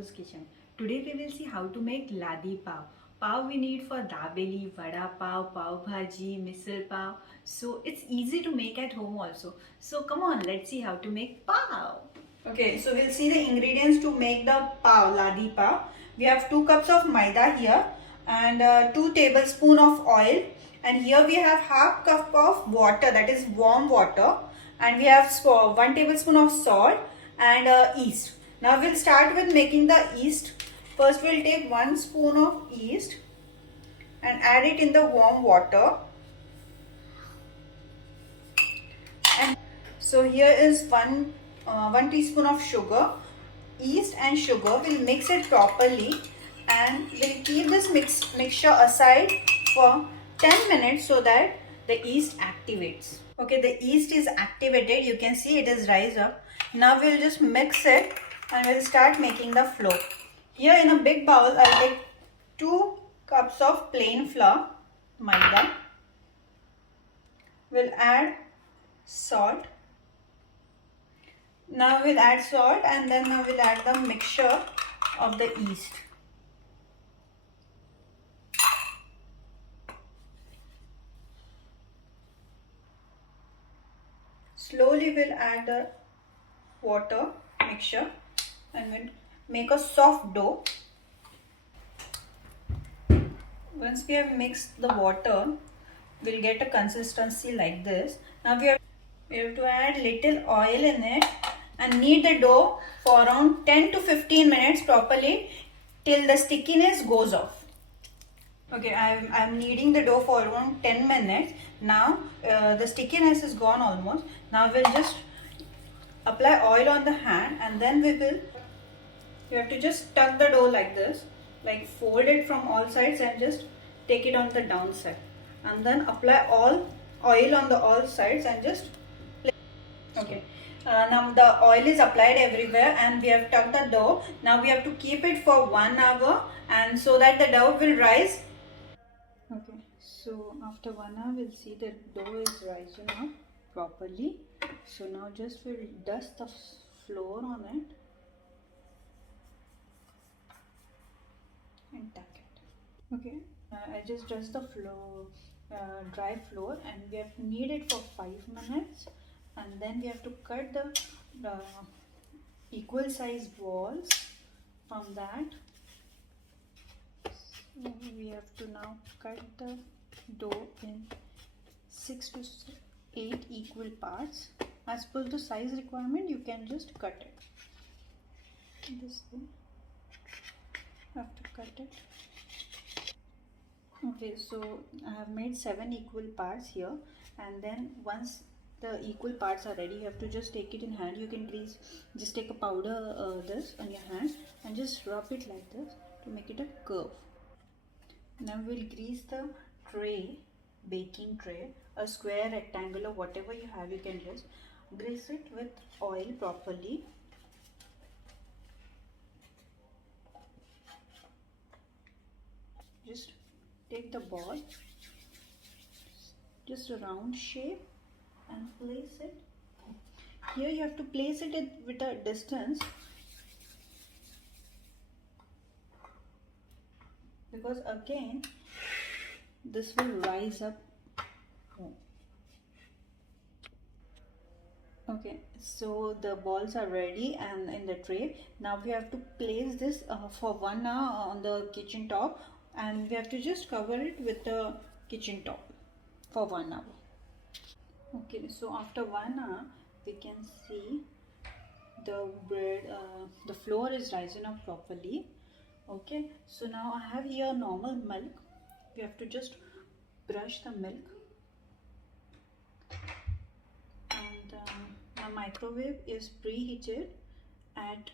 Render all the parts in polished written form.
Ritu's kitchen. Today we will see how to make ladi pav. Pav we need for dabeli, vada pav, pav bhaji, misal pav. So it's easy to make at home also. So come on, let's see how to make pav. Okay, so we'll see the ingredients to make the pav, ladi pav. We have 2 cups of maida here and 2 tablespoons of oil, and here we have half cup of water, that is warm water, and we have 1 tablespoon of salt and yeast. Now we'll start with making the yeast. First we'll take 1 spoon of yeast and add it in the warm water. And so here is 1 teaspoon of sugar. Yeast and sugar, we'll mix it properly and we'll keep this mixture aside for 10 minutes so that the yeast activates. Okay, the yeast is activated. You can see it is rise up. Now we'll just mix it and we'll start making the flour. Here in a big bowl, I'll take 2 cups of plain flour, maida. We'll add salt. Now we'll add salt and then now we'll add the mixture of the yeast. Slowly we'll add the water mixture and we'll make a soft dough. Once we have mixed the water, we'll get a consistency like this. Now we have to add little oil in it and knead the dough for around 10 to 15 minutes properly till the stickiness goes off. Okay, I'm kneading the dough for around 10 minutes. Now the stickiness is gone almost. Now we'll just apply oil on the hand and then you have to just tuck the dough like this, like fold it from all sides and just take it on the downside and then apply all oil on the all sides and just okay. Now the oil is applied everywhere and we have tucked the dough. Now we have to keep it for 1 hour and so that the dough will rise. Okay, so after 1 hour we'll see the dough is rising up properly. So now just we'll dust the flour on it and tuck it. Okay, I just dust the flour, dry flour, and we have to knead it for 5 minutes. And then we have to cut the equal size balls from that. So we have to now cut the dough in 6 to 8 equal parts. As per the size requirement, you can just cut it. This way, have to cut it. Okay, so I have made 7 equal parts here, and then once the equal parts are ready, you have to just take it in hand. You can just take a powder this on your hand and just rub it like this to make it a curve. Now we'll grease the tray, baking tray, a square, rectangular, whatever you have, you can just grease it with oil properly. Just take the ball, just a round shape, and place it. Here you have to place it with a distance because again this will rise up. Okay, so the balls are ready and in the tray. Now we have to place this for 1 hour on the kitchen top, and we have to just cover it with the kitchen top for 1 hour. Okay, so after 1 hour we can see the bread, the flour is rising up properly. Okay, so now I have here normal milk. We have to just brush the milk, and my microwave is preheated at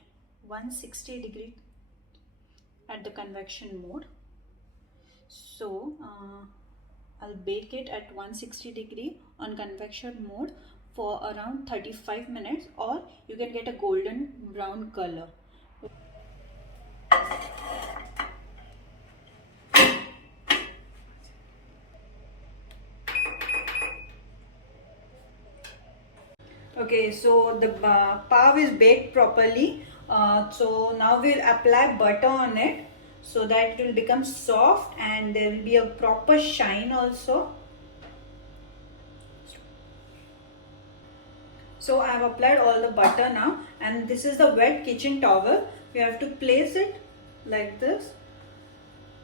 160 degree at the convection mode. So I'll bake it at 160 degree on convection mode for around 35 minutes, or you can get a golden brown color. Okay, so the pav is baked properly So now we'll apply butter on it so that it will become soft and there will be a proper shine also. So I have applied all the butter now, and this is the wet kitchen towel. We have to place it like this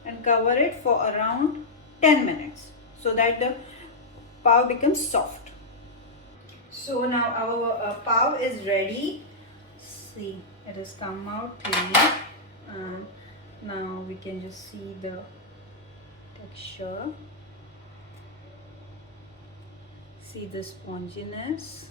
and cover it for around 10 minutes so that the pav becomes soft. So now our pav is ready. See, it has come out clean. Now we can just see the texture. See the sponginess.